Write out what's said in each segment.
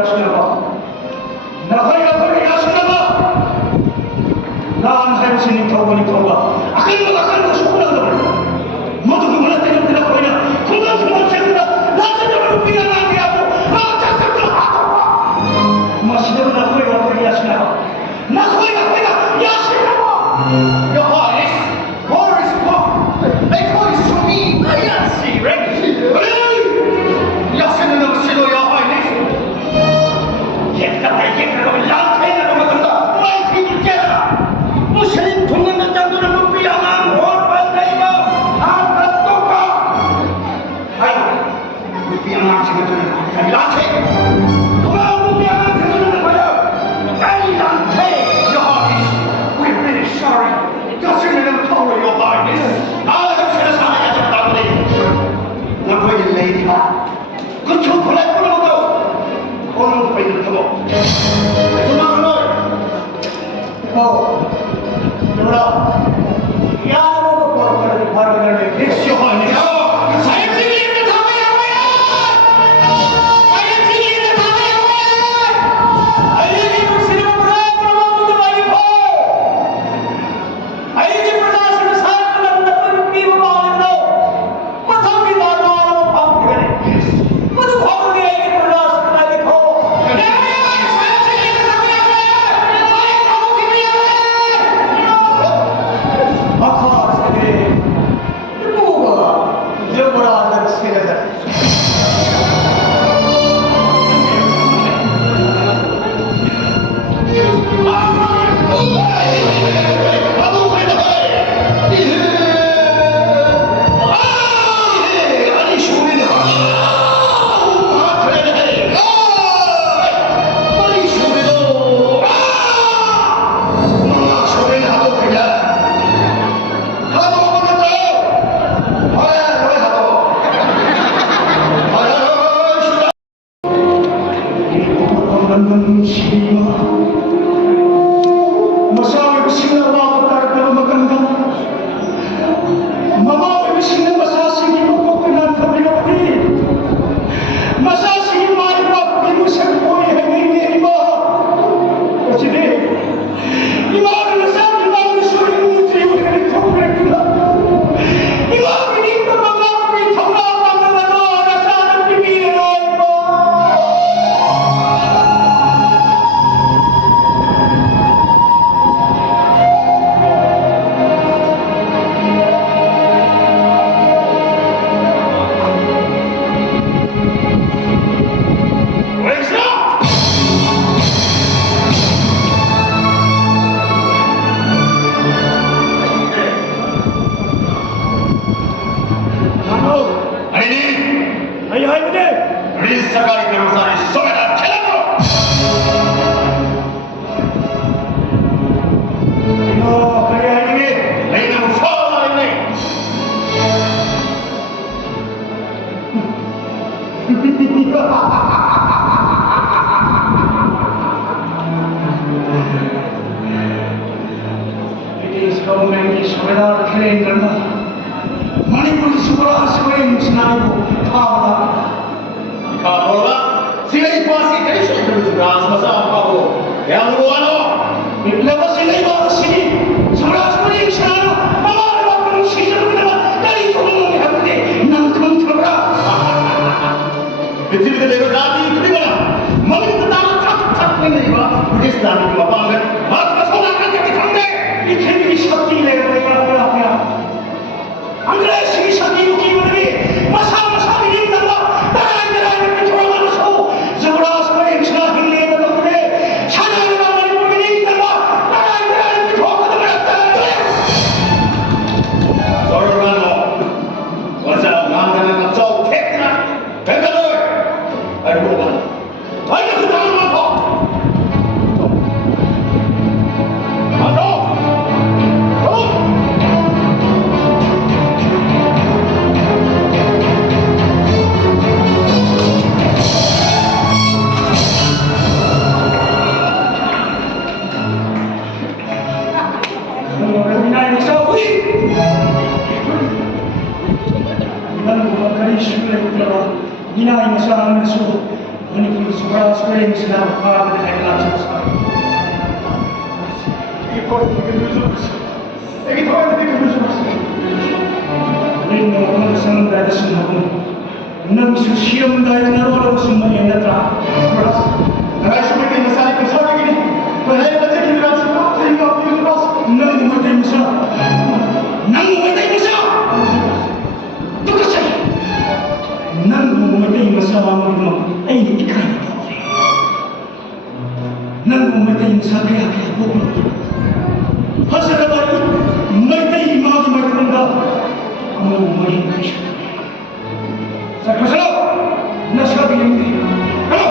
하시나봐. 나가야 하시나봐. 난 할신이 더보니 더가 아까는 거 쇼크라고 모두 그만한 때는 그나 보이냐 금방 채우나 나한테는 우리가 나한테 하고 짝짝들 하고 마시대로 나가야 하시나봐. 나가야 하시나봐. Your Highness, order is what? They call it to me. I can't see, right? 야생은 없이도, Your Highness. 얘가 랑테이라고 말한다. 마이팅을 깨라. 무슬림 동맹의 장도를 못 비양한 원반다이가 아까 똑까. 아유, 못 비양한 친구들은 아니 랑테. 누가 못 비양한 친구들은 뭐야? 아니 랑테. Your Highness, we're very sorry. 야생은 없다고, Your Highness. 나는 세상에 가졌다고. 너희 레이디가 그 초콜릿 뿌려놓고 오늘 거기를 두고 그만한 너라 야로도 바로 내려 백시오 하네. 사회주의를 담아야 뭐야? 사회주의를 담아야 뭐야? 아이들이 무슨 브라브라브도 아니고 아이들이 브라스를 살고 나면 비고 마음으로 못하기 나도 방패네. 모두 과거의 아이들이 브라스를 아니고 사회주의를 담아야 뭐야? 아까 세대 뭐가 잊어버려 한다는 세대다. Suara yang sedang berada di dalam saya. Ini kau yang berjuang. Ini kau yang berjuang. Ini orang yang berada di sana. Nang susiam dari orang semua yang datang. Beras. Narai seperti nasari kesana gini. Narai baca kira semua. Sehingga beras. Nang mati musa. Nang mati musa. Tugas saya. Nang mati musa mamu ini ikan. Nang mati musa kaya kaya bukan. Hasil apa ini? Mati mati mati rendah. Nang mati musa. Saya kesal. Nasihat ini. Halo.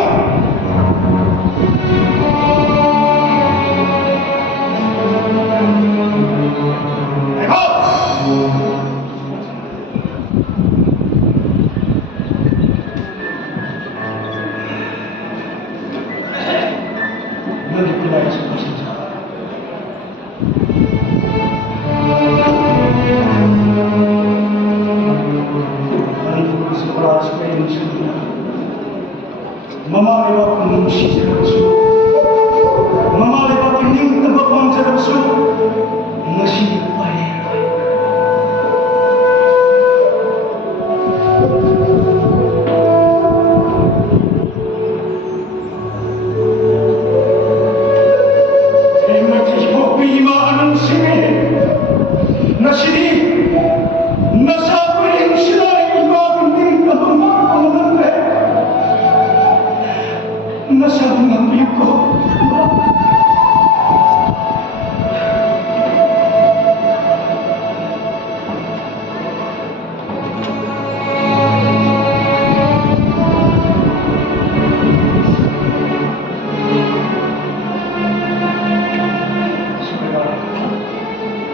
Mama lewa pun sisi terbesu, mama lewa pun ning tempat pun terbesu, nasi payah. Terima kasih kopi iman sini, nasi di, nasa pun sila iman ning tempat pun nasa mengambil ko.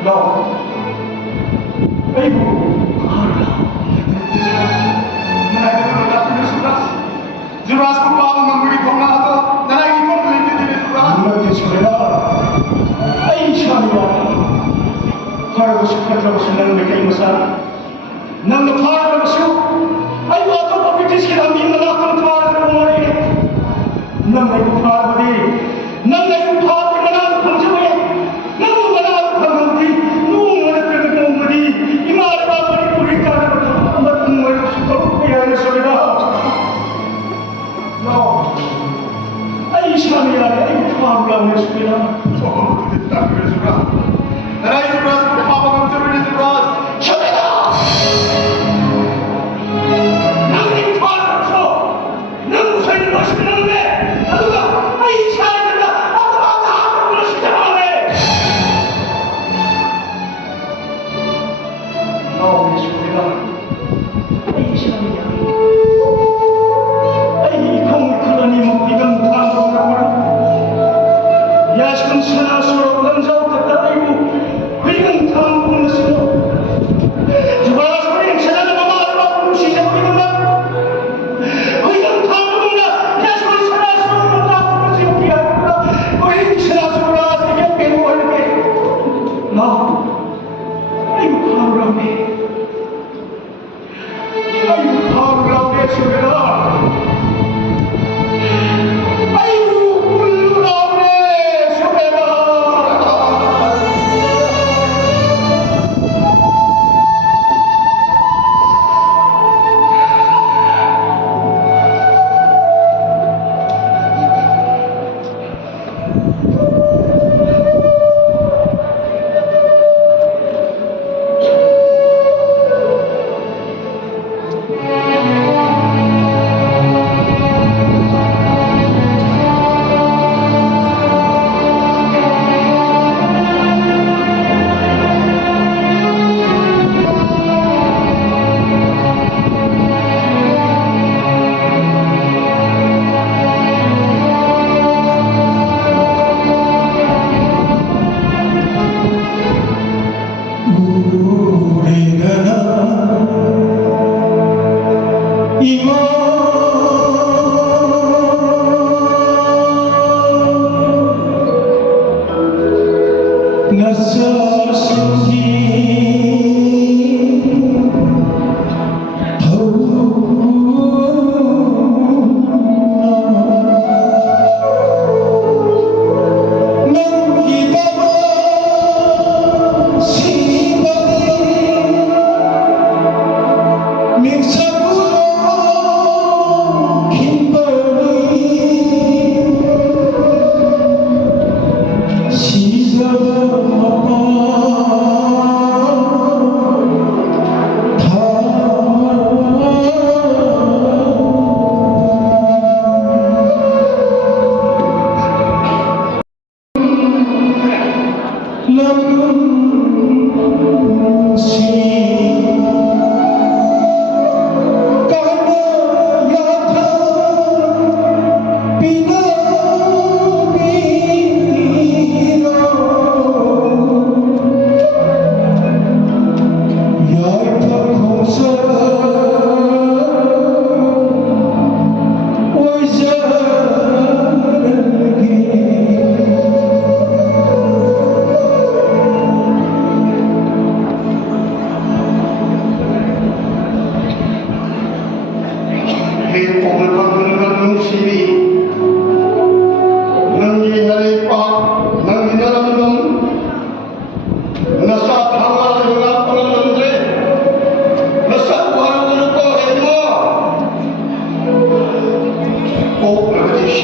No. Ibu. Juras ko pa ang mga kong na ito. Nalagi ko ulit din ito. Nagis ko na. Ay, sabi mo. Harus kita senang bigay mo sa nang nakara na siya. Ay, wato papitis kita ang mga nakara na umari. Nang may kupara di. Nang may kupara di manalo kang siya. Nang manalo kang hindi. Nung manalo kang umari. Imara pa pa ni Purika na matang umari ko sa kaya na sabi na. No. Ay, sabi niya, ay, kumablang na siya. Oo, kita ko siya. Naray si Bras, kumabang sa rin si Bras. Sabi na! Nang nagpapag ko, nang usay na ba siya pinaname? Ano ba? Ay, sabi na ba? Ang tumatahan ko na siya pinaname! No, Miss Purika. Ay, sabi niya. Yaskun sana suruh lanjau kata ibu, bingung tamu nasi. Jubah seperti sana nama ada pun sih siapa bingung tak? Bingung tamu na, yaskun sana suruh lanjau nasi dia. Bingung sana suruh lanjau dia bingung lagi. No, ibu tahu lagi. Ibu tahu lagi sudah. Ayo,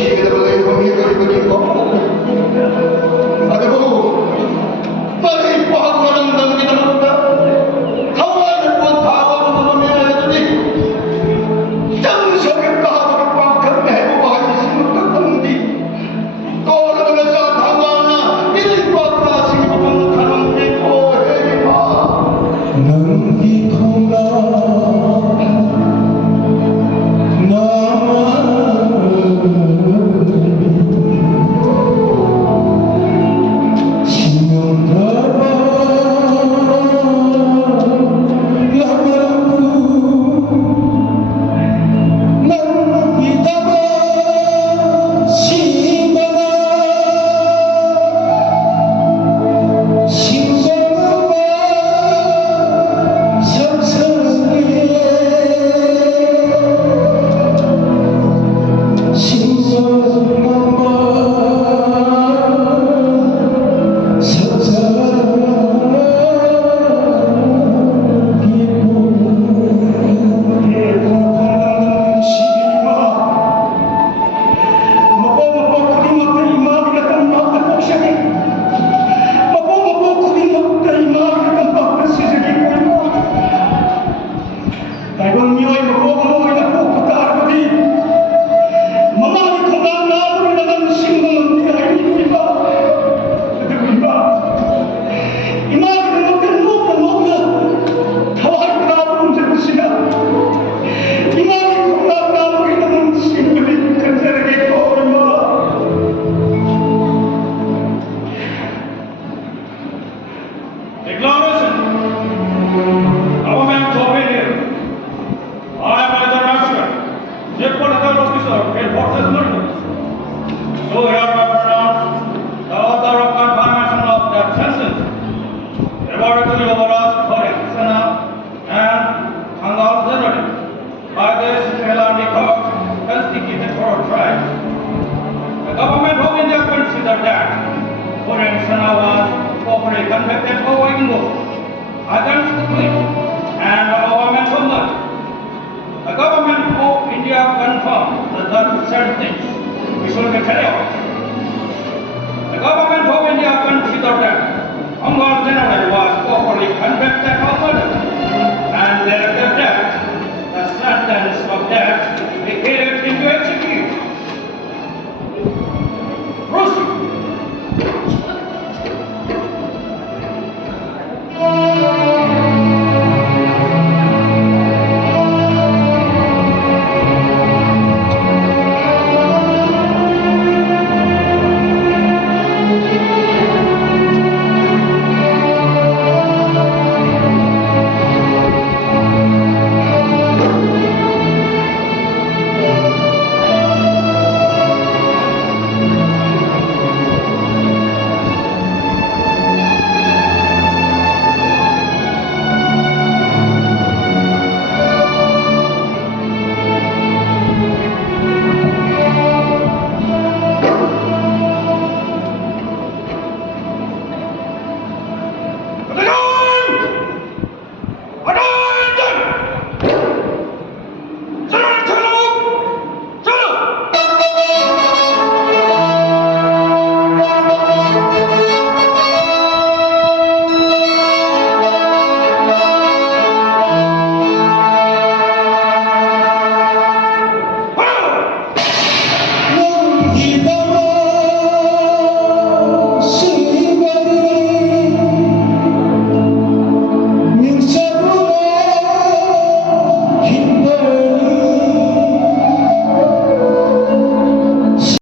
시계를 보내고 아이고 빨리 과거는 넘기다 못다 가만히 뭐 다와도 넘어야지 정석의 가족을 꽉 해보고 있으면 떴던디 또 그러면서 당황나 일과 가슴이 못하는 게 고해마 넘기통나 against the claim and the government of India confirmed that said things.